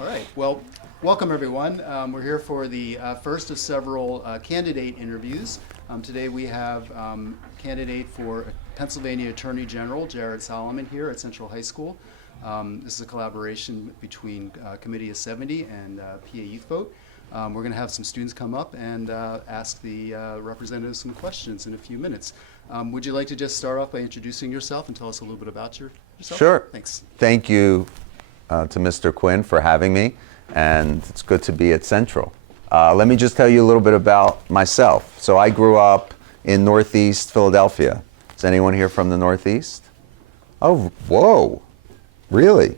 All right. Well, welcome everyone. We're here for the first of several candidate interviews. Today we have candidate for Pennsylvania Attorney General Jared Solomon here at Central High School. This is a collaboration between Committee of 70 and PA Youth Vote. We're going to have some students come up and ask the representatives some questions in a few minutes. Would you like to just start off by introducing yourself and tell us a little bit about yourself? Sure. Thanks. Thank you to Mr. Quinn for having me, and it's good to be at Central. Let me just tell you a little bit about myself. So I grew up in Northeast Philadelphia. Is anyone here from the Northeast? Oh, whoa, really?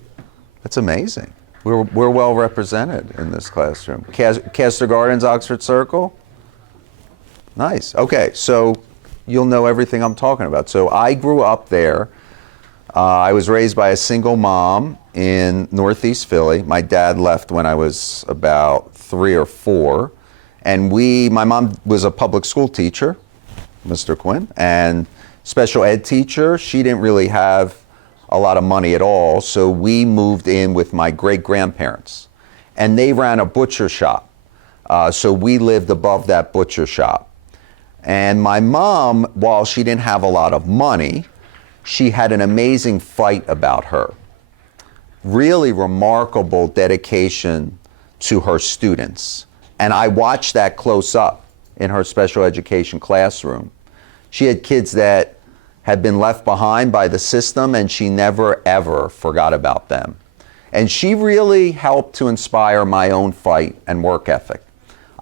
That's amazing. We're well represented in this classroom. Castor Gardens, Oxford Circle? Nice. Okay, so you'll know everything I'm talking about. So I grew up there. I was raised by a single mom in Northeast Philly. My dad left when I was about 3 or 4. And my mom was a public school teacher, Mr. Quinn, and special ed teacher. She didn't really have a lot of money at all, so we moved in with my great-grandparents. And they ran a butcher shop. So we lived above that butcher shop. And my mom, while she didn't have a lot of money, she had an amazing fight about her. Really remarkable dedication to her students. And I watched that close up in her special education classroom. She had kids that had been left behind by the system, and she never ever forgot about them. And she really helped to inspire my own fight and work ethic.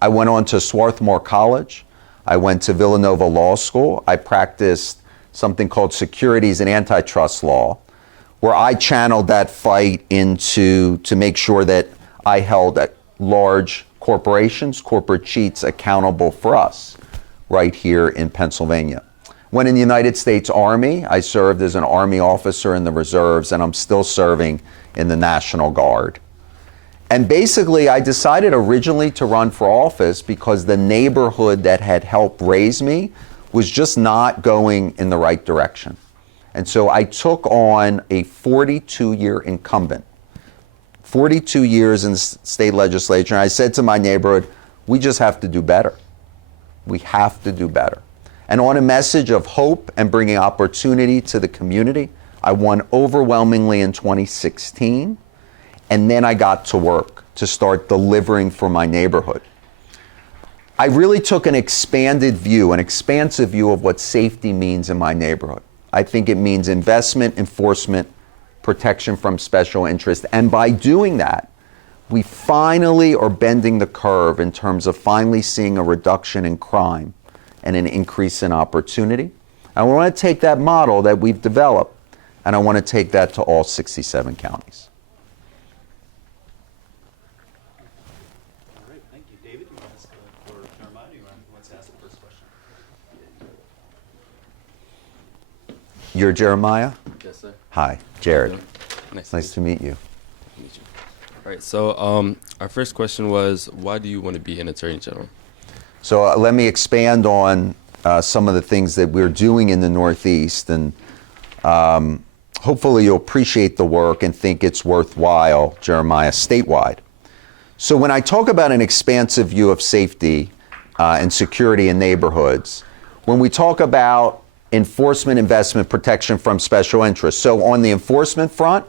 I went on to Swarthmore College. I went to Villanova Law School. I practiced something called securities and antitrust law, where I channeled that fight to make sure that I held large corporations, corporate cheats accountable for us right here in Pennsylvania. When in the United States Army, I served as an Army officer in the reserves, and I'm still serving in the National Guard. And basically, I decided originally to run for office because the neighborhood that had helped raise me was just not going in the right direction. And so I took on a 42-year incumbent, 42 years in the state legislature, and I said to my neighborhood, we just have to do better. We have to do better. And on a message of hope and bringing opportunity to the community, I won overwhelmingly in 2016, and then I got to work to start delivering for my neighborhood. I really took an expanded view, an expansive view of what safety means in my neighborhood. I think it means investment, enforcement, protection from special interest. And by doing that, we finally are bending the curve in terms of finally seeing a reduction in crime and an increase in opportunity. I want to take that model that we've developed, and I want to take that to all 67 counties. You're Jeremiah? Yes, sir. Hi, Jared. Nice to meet you. All right, so our first question was, why do you want to be an attorney general? So let me expand on some of the things that we're doing in the Northeast, and hopefully you'll appreciate the work and think it's worthwhile, Jeremiah, statewide. So when I talk about an expansive view of safety and security in neighborhoods, when we talk about enforcement, investment, protection from special interests. So on the enforcement front,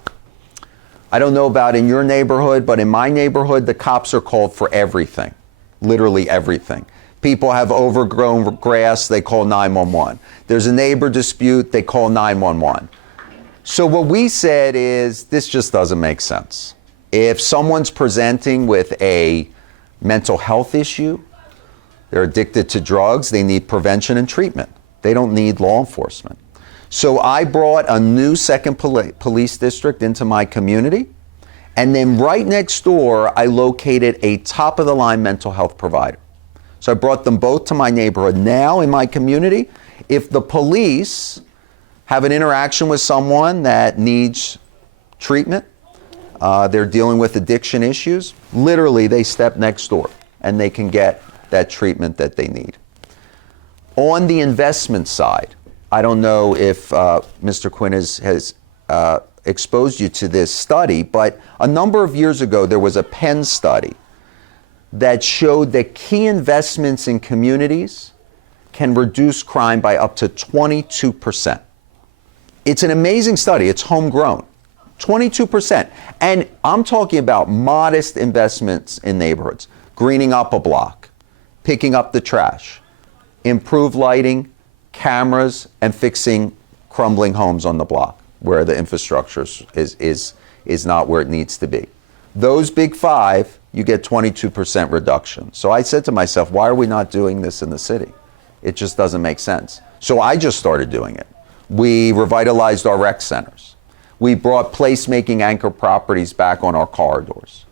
I don't know about in your neighborhood, but in my neighborhood, the cops are called for everything, literally everything. People have overgrown grass, they call 911. There's a neighbor dispute, they call 911. So what we said is, this just doesn't make sense. If someone's presenting with a mental health issue, they're addicted to drugs, they need prevention and treatment. They don't need law enforcement. So I brought a new second police district into my community. And then right next door, I located a top-of-the-line mental health provider. So I brought them both to my neighborhood. Now in my community, if the police have an interaction with someone that needs treatment, they're dealing with addiction issues, literally they step next door and they can get that treatment that they need. On the investment side, I don't know if Mr. Quinn has exposed you to this study, but a number of years ago there was a Penn study that showed that key investments in communities can reduce crime by up to 22%. It's an amazing study. It's homegrown. 22%. And I'm talking about modest investments in neighborhoods. Greening up a block, picking up the trash, improved lighting, cameras, and fixing crumbling homes on the block where the infrastructure is not where it needs to be. Those big five, you get 22% reduction. So I said to myself, why are we not doing this in the city? It just doesn't make sense. So I just started doing it. We revitalized our rec centers. We brought placemaking anchor properties back on our corridors.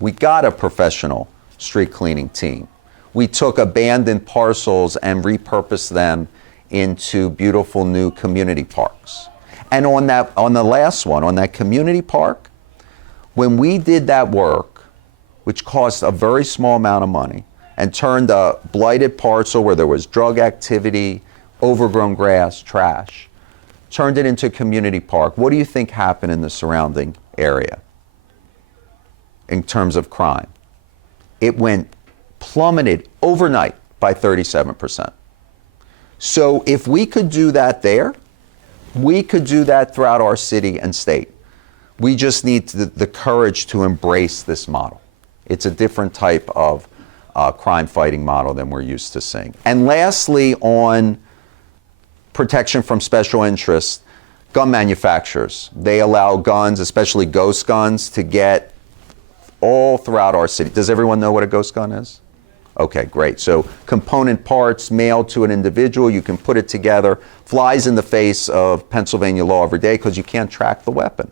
We got a professional street cleaning team. We took abandoned parcels and repurposed them into beautiful new community parks. And on the last one, on that community park, when we did that work, which cost a very small amount of money, and turned a blighted parcel where there was drug activity, overgrown grass, trash, turned it into a community park, what do you think happened in the surrounding area in terms of crime? It plummeted overnight by 37%. So if we could do that there, we could do that throughout our city and state. We just need the courage to embrace this model. It's a different type of crime fighting model than we're used to seeing. And lastly, on protection from special interests, gun manufacturers. They allow guns, especially ghost guns, to get all throughout our city. Does everyone know what a ghost gun is? Okay, great. So component parts mailed to an individual, you can put it together, flies in the face of Pennsylvania law every day because you can't track the weapon.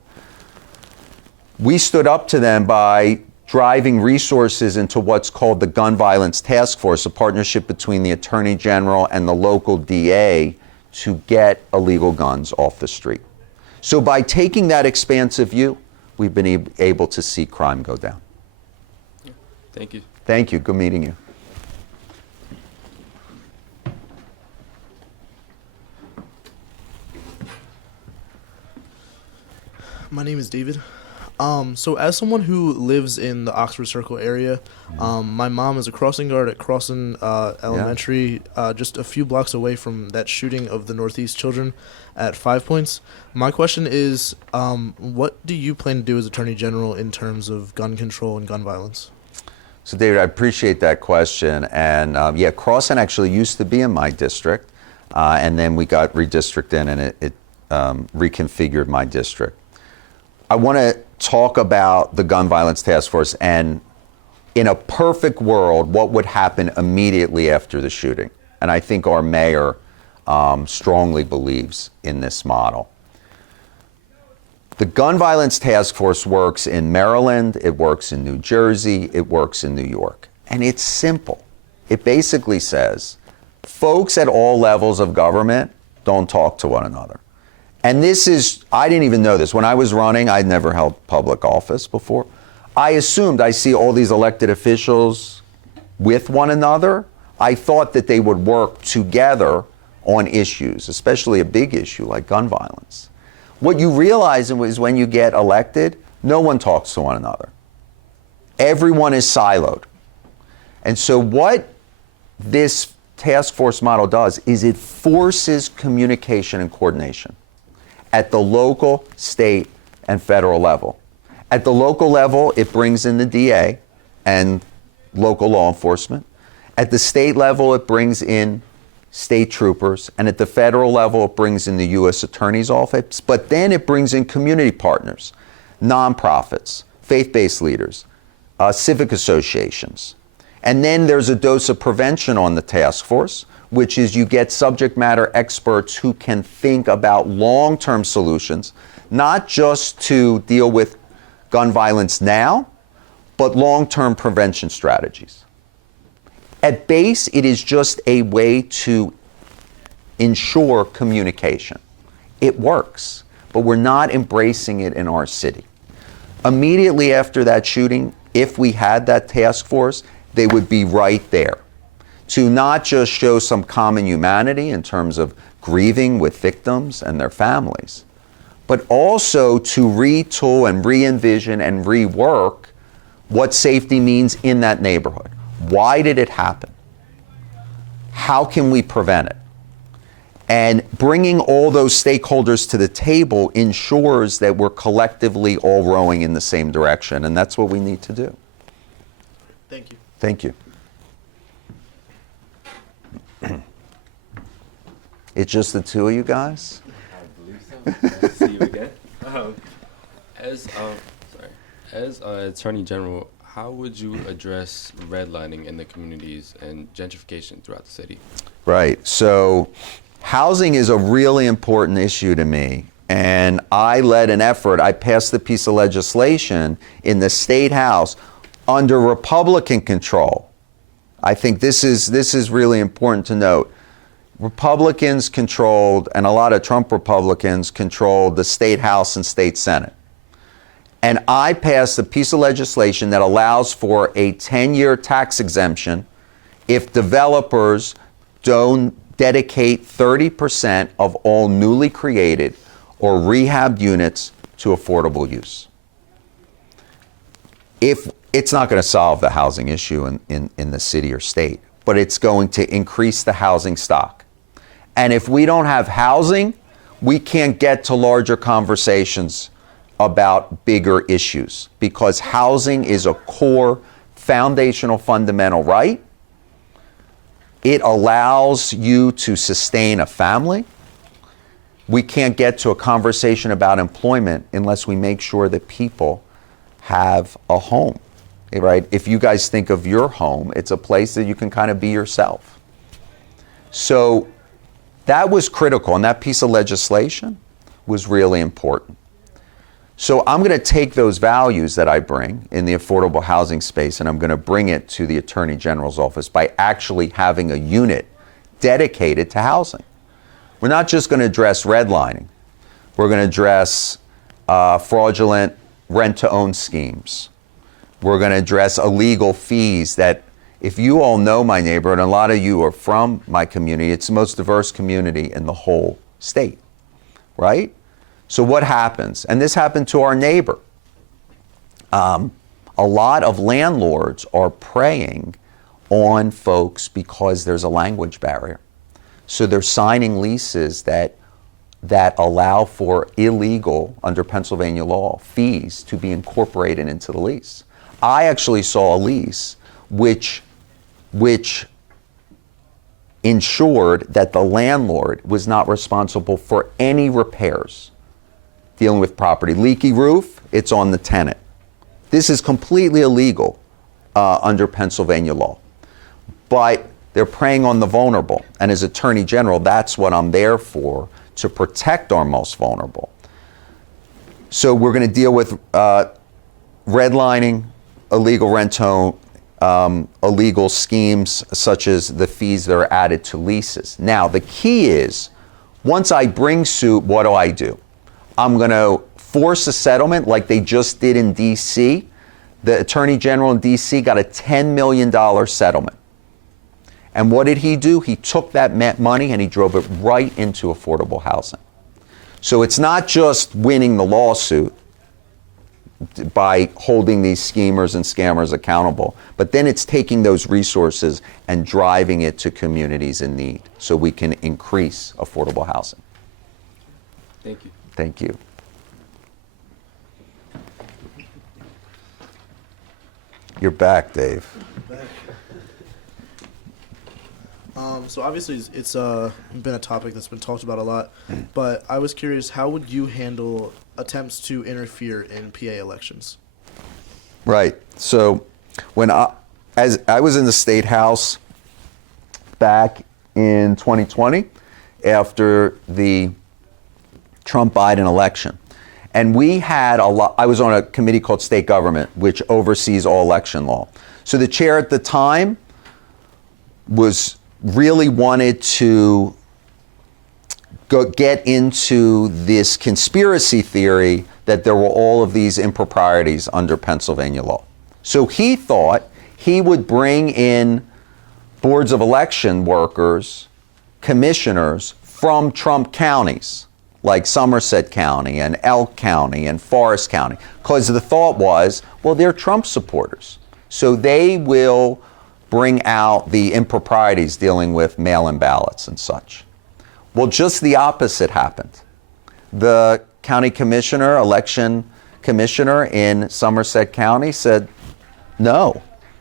We stood up to them by driving resources into what's called the Gun Violence Task Force, a partnership between the Attorney General and the local DA to get illegal guns off the street. So by taking that expansive view, we've been able to see crime go down. Thank you. Thank you. Good meeting you. My name is David. So as someone who lives in the Oxford Circle area, my mom is a crossing guard at Crossan Elementary, just a few blocks away from that shooting of the Northeast children at 5 Points. My question is, what do you plan to do as Attorney General in terms of gun control and gun violence? So David, I appreciate that question. And yeah, Crossan actually used to be in my district, and then we got redistricted and it reconfigured my district. I want to talk about the Gun Violence Task Force and, in a perfect world, what would happen immediately after the shooting. And I think our mayor strongly believes in this model. The Gun Violence Task Force works in Maryland, it works in New Jersey, it works in New York. And it's simple. It basically says, folks at all levels of government don't talk to one another. And this is, I didn't even know this. When I was running, I'd never held public office before. I assumed I see all these elected officials with one another. I thought that they would work together on issues, especially a big issue like gun violence. What you realize is when you get elected, no one talks to one another. Everyone is siloed. And so what this task force model does is it forces communication and coordination at the local, state, and federal level. At the local level, it brings in the DA and local law enforcement. At the state level, it brings in state troopers. And at the federal level, it brings in the U.S. Attorney's Office. But then it brings in community partners, nonprofits, faith-based leaders, civic associations. And then there's a dose of prevention on the task force, which is you get subject matter experts who can think about long-term solutions, not just to deal with gun violence now, but long-term prevention strategies. At base, it is just a way to ensure communication. It works, but we're not embracing it in our city. Immediately after that shooting, if we had that task force, they would be right there to not just show some common humanity in terms of grieving with victims and their families, but also to retool and re-envision and rework what safety means in that neighborhood. Why did it happen? How can we prevent it? And bringing all those stakeholders to the table ensures that we're collectively all rowing in the same direction, and that's what we need to do. Thank you. Thank you. It's just the two of you guys? I believe so. Nice to see you again. As Attorney General, how would you address redlining in the communities and gentrification throughout the city? Right. So housing is a really important issue to me. And I led an effort. I passed a piece of legislation in the State House under Republican control. I think this is really important to note. Republicans controlled, and a lot of Trump Republicans controlled the State House and State Senate. And I passed a piece of legislation that allows for a 10-year tax exemption if developers don't dedicate 30% of all newly created or rehabbed units to affordable use. If it's not going to solve the housing issue in the city or state, but it's going to increase the housing stock. And if we don't have housing, we can't get to larger conversations about bigger issues, because housing is a core, foundational, fundamental right. It allows you to sustain a family. We can't get to a conversation about employment unless we make sure that people have a home, right? If you guys think of your home, it's a place that you can kind of be yourself. So that was critical, and that piece of legislation was really important. So I'm going to take those values that I bring in the affordable housing space, and I'm going to bring it to the Attorney General's office by actually having a unit dedicated to housing. We're not just going to address redlining. We're going to address fraudulent rent-to-own schemes. We're going to address illegal fees that, if you all know my neighborhood, and a lot of you are from my community, it's the most diverse community in the whole state, right? So what happens? And this happened to our neighbor. A lot of landlords are preying on folks because there's a language barrier. So they're signing leases that allow for illegal, under Pennsylvania law, fees to be incorporated into the lease. I actually saw a lease which ensured that the landlord was not responsible for any repairs dealing with property. Leaky roof, it's on the tenant. This is completely illegal under Pennsylvania law. But they're preying on the vulnerable. And as Attorney General, that's what I'm there for, to protect our most vulnerable. So we're going to deal with redlining, illegal rent-to-own, illegal schemes such as the fees that are added to leases. Now, the key is, once I bring suit, what do? I'm going to force a settlement like they just did in D.C. The Attorney General in D.C. got a $10 million settlement. And what did he do? He took that money and he drove it right into affordable housing. So it's not just winning the lawsuit by holding these schemers and scammers accountable, but then it's taking those resources and driving it to communities in need so we can increase affordable housing. Thank you. Thank you. You're back, Dave. So obviously it's been a topic that's been talked about a lot, but I was curious, how would you handle attempts to interfere in PA elections? Right. So as I was in the State House back in 2020 after the Trump-Biden election, and we had I was on a committee called State Government, which oversees all election law. So the chair at the time really wanted to get into this conspiracy theory that there were all of these improprieties under Pennsylvania law. So he thought he would bring in boards of election workers, commissioners from Trump counties, like Somerset County and Elk County and Forest County, because the thought was, well, they're Trump supporters, so they will bring out the improprieties dealing with mail-in ballots and such. Well, just the opposite happened. The county commissioner, election commissioner in Somerset County said, no,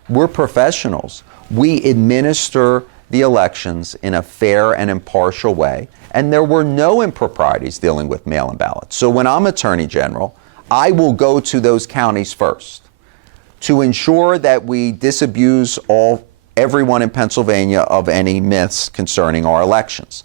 we're professionals. We administer the elections in a fair and impartial way, and there were no improprieties dealing with mail-in ballots. So when I'm Attorney General, I will go to those counties first to ensure that we disabuse everyone in Pennsylvania of any myths concerning our elections.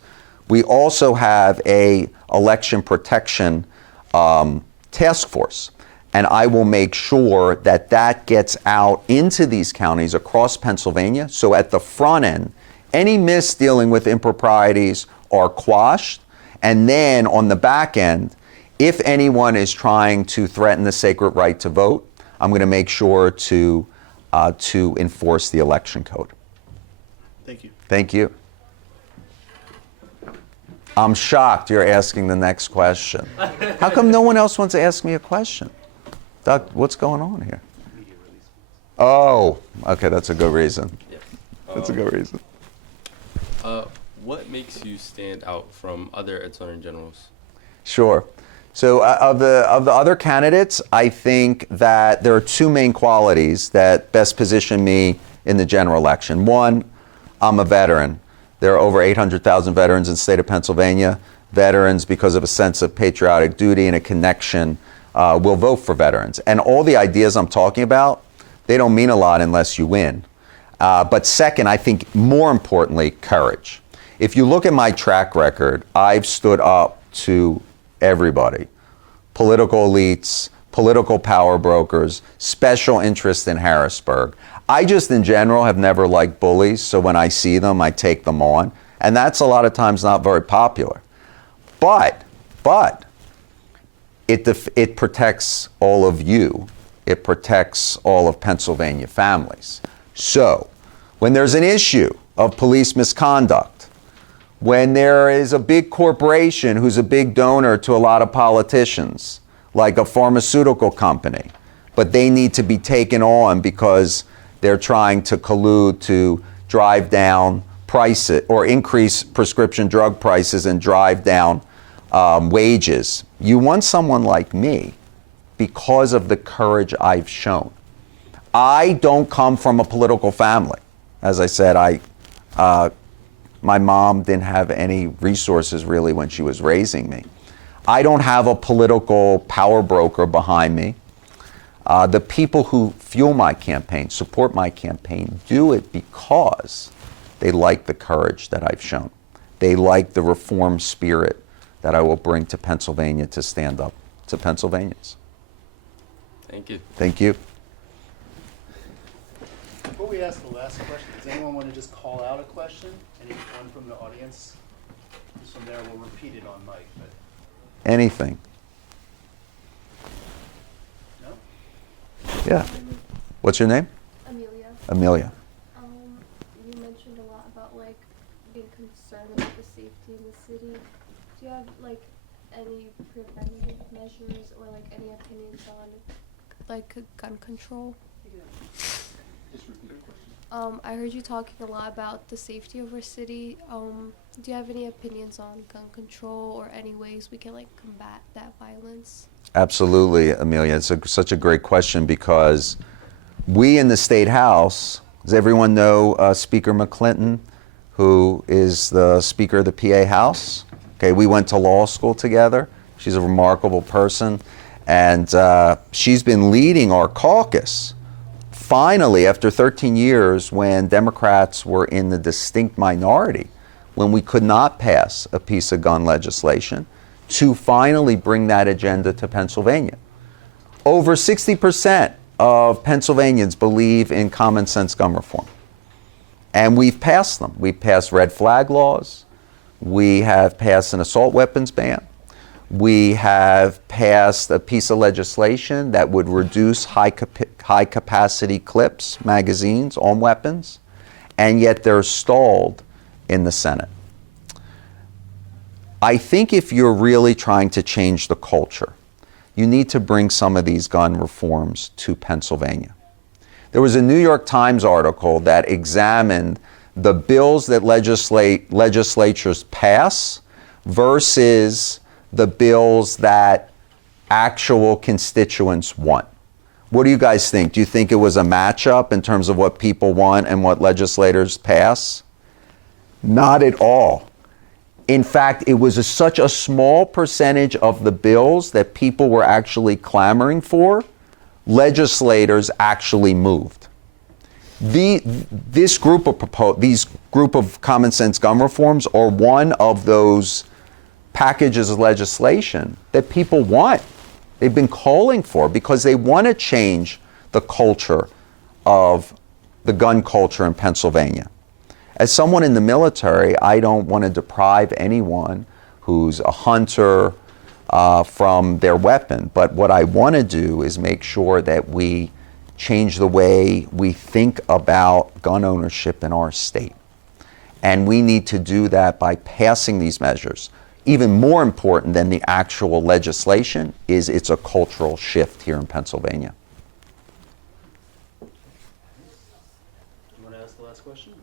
We also have a election protection task force, and I will make sure that that gets out into these counties across Pennsylvania. So at the front end, any myths dealing with improprieties are quashed, and then on the back end, if anyone is trying to threaten the sacred right to vote, I'm going to make sure to enforce the election code. Thank you. Thank you. I'm shocked you're asking the next question. How come no one else wants to ask me a question? Doug, what's going on here? Oh, okay, that's a good reason. Yes. That's a good reason. What makes you stand out from other attorney generals? Sure. So of the other candidates, I think that there are two main qualities that best position me in the general election. One, I'm a veteran. There are over 800,000 veterans in the state of Pennsylvania. Veterans, because of a sense of patriotic duty and a connection, will vote for veterans. And all the ideas I'm talking about, they don't mean a lot unless you win. But second, I think more importantly, courage. If you look at my track record, I've stood up to everybody. Political elites, political power brokers, special interests in Harrisburg. I just in general have never liked bullies, so when I see them, I take them on. And that's a lot of times not very popular. But it protects all of you. It protects all of Pennsylvania families. So when there's an issue of police misconduct, when there is a big corporation who's a big donor to a lot of politicians, like a pharmaceutical company, but they need to be taken on because they're trying to collude to drive down prices or increase prescription drug prices and drive down wages. You want someone like me because of the courage I've shown. I don't come from a political family. As I said, my mom didn't have any resources really when she was raising me. I don't have a political power broker behind me. The people who fuel my campaign, support my campaign, do it because they like the courage that I've shown. They like the reform spirit that I will bring to Pennsylvania to stand up to Pennsylvanians. Thank you. Thank you. Before we ask the last question, does anyone want to just call out a question? Anyone from the audience? This one there, we'll repeat it on mic. But Anything. no? Yeah. What's your name? Amelia, Amelia. you mentioned a lot about like being concerned about the safety in the city. Do you have like any preventative measures or like any opinions on like gun control? Just repeat the question. I heard you talking a lot about the safety of our city. Do you have any opinions on gun control or any ways we can like combat that violence? Absolutely, Amelia. It's such a great question because we in the State House, does everyone know Speaker McClinton, who is the Speaker of the PA House? Okay, we went to law school together. She's a remarkable person, and she's been leading our caucus. Finally, after 13 years, when Democrats were in the distinct minority, when we could not pass a piece of gun legislation, to finally bring that agenda to Pennsylvania. Over 60% of Pennsylvanians believe in common sense gun reform. And we've passed them. We've passed red flag laws. We have passed an assault weapons ban. We have passed a piece of legislation that would reduce high capacity clips, magazines on weapons, and yet they're stalled in the Senate. I think if you're really trying to change the culture, you need to bring some of these gun reforms to Pennsylvania. There was a New York Times article that examined the bills that legislatures pass versus the bills that actual constituents want. What do you guys think? Do you think it was a matchup in terms of what people want and what legislators pass? Not at all. In fact, it was such a small percentage of the bills that people were actually clamoring for, legislators actually moved. These group of common sense gun reforms are one of those packages of legislation that people want. They've been calling for because they want to change the culture of the gun culture in Pennsylvania. As someone in the military, I don't want to deprive anyone who's a hunter from their weapon. But what I want to do is make sure that we change the way we think about gun ownership in our state. And we need to do that by passing these measures. Even more important than the actual legislation is it's a cultural shift here in Pennsylvania. You want to ask the last question?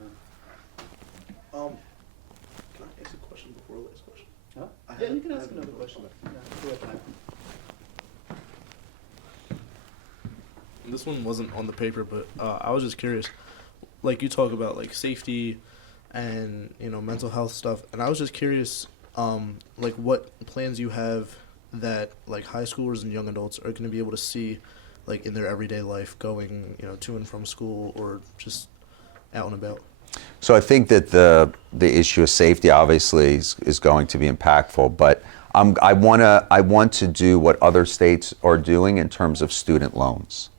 Can I ask a question before the last question? Huh? Yeah, you can ask another question. Yeah, we have time. This one wasn't on the paper, but I was just curious. Like, you talk about like safety and mental health stuff, and I was just curious, like what plans you have that like high schoolers and young adults are going to be able to see, like in their everyday life, going to and from school or just out and about. So I think that the issue of safety obviously is going to be impactful, but I want to do what other states are doing in terms of student loans.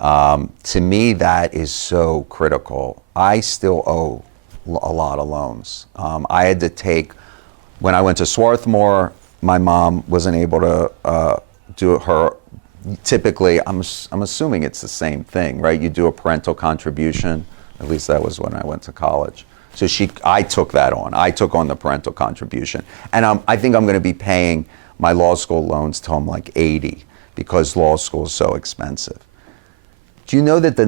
To me, that is so critical. I still owe a lot of loans. I had to take, when I went to Swarthmore, my mom wasn't able to do her, typically, I'm assuming it's the same thing, right? You do a parental contribution. At least that was when I went to college. So I took that on. I took on the parental contribution. And I think I'm going to be paying my law school loans till I'm like 80 because law school is so expensive. Do you know that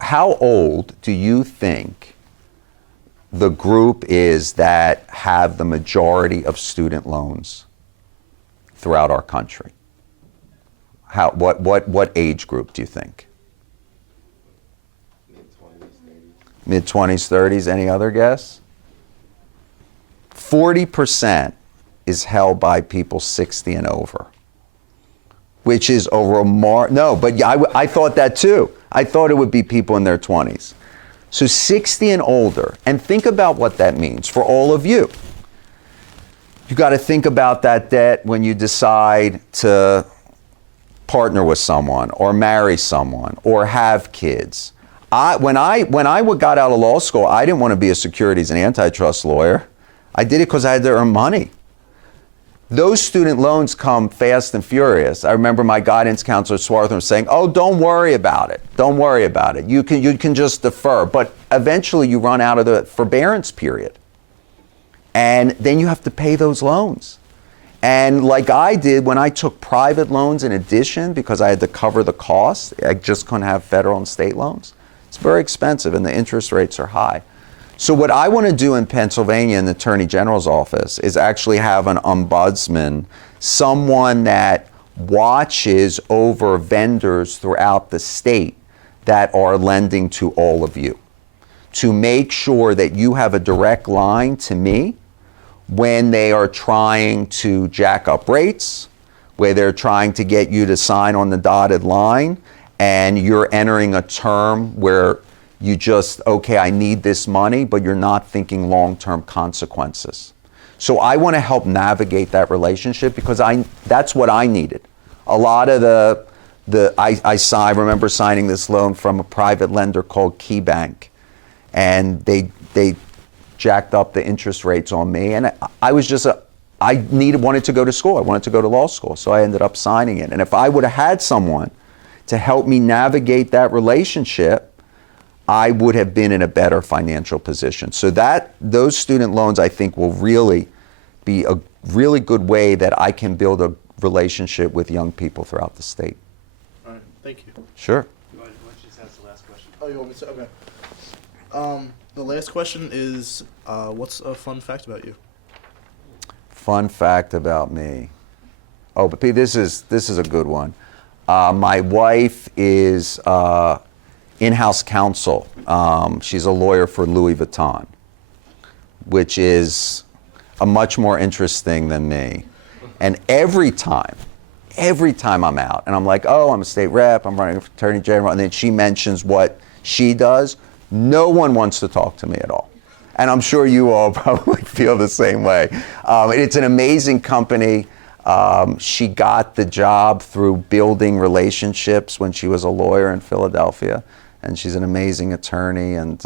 how old do you think the group is that have the majority of student loans throughout our country? What age group do you think? Mid-20s, 30s, any other guess? 40% is held by people 60 and over, which is a no, but I thought that too. I thought it would be people in their 20s. So 60 and older, and think about what that means for all of you. You got to think about that debt when you decide to partner with someone or marry someone or have kids. When I got out of law school, I didn't want to be a securities and antitrust lawyer. I did it because I had to earn money. Those student loans come fast and furious. I remember my guidance counselor, Swarthmore, saying, "Oh, don't worry about it. Don't worry about it. You can just defer." But eventually you run out of the forbearance period. And then you have to pay those loans. And like I did when I took private loans in addition, because I had to cover the cost, I just couldn't have federal and state loans. It's very expensive and the interest rates are high. So what I want to do in Pennsylvania in the Attorney General's office is actually have an ombudsman, someone that watches over vendors throughout the state that are lending to all of you, to make sure that you have a direct line to me when they are trying to jack up rates, where they're trying to get you to sign on the dotted line, and you're entering a term where you just, okay, I need this money, but you're not thinking long-term consequences. So I want to help navigate that relationship because that's what I needed. A lot of I remember signing this loan from a private lender called KeyBank, and they jacked up the interest rates on me, and I was just wanted to go to school. I wanted to go to law school, so I ended up signing it. And if I would have had someone to help me navigate that relationship, I would have been in a better financial position. So those student loans, I think, will really be a really good way that I can build a relationship with young people throughout the state. All right, thank you. Sure. Why don't you just ask the last question? Oh, you want me to? Okay. The last question is, what's a fun fact about you? Fun fact about me. Oh, but Pete, this is a good one. My wife is in-house counsel. She's a lawyer for Louis Vuitton, which is a much more interesting than me. And every time I'm out, and I'm like, oh, I'm a state rep, I'm running for attorney general, and then she mentions what she does, no one wants to talk to me at all. And I'm sure you all probably feel the same way. It's an amazing company. She got the job through building relationships when she was a lawyer in Philadelphia, and she's an amazing attorney, and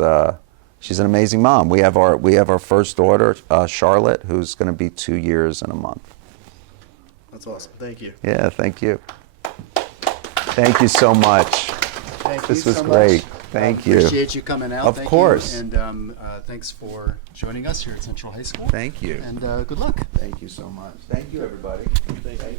she's an amazing mom. We have our first daughter, Charlotte, who's going to be 2 years in a month. That's awesome. Thank you. Yeah, thank you. Thank you so much. Thank This you was so great. much. Thank you. Appreciate you coming out. Of Thank course. You. And thanks for joining us here at Central High School. Thank you. And good luck. Thank you so much. Thank you, everybody. Thank you.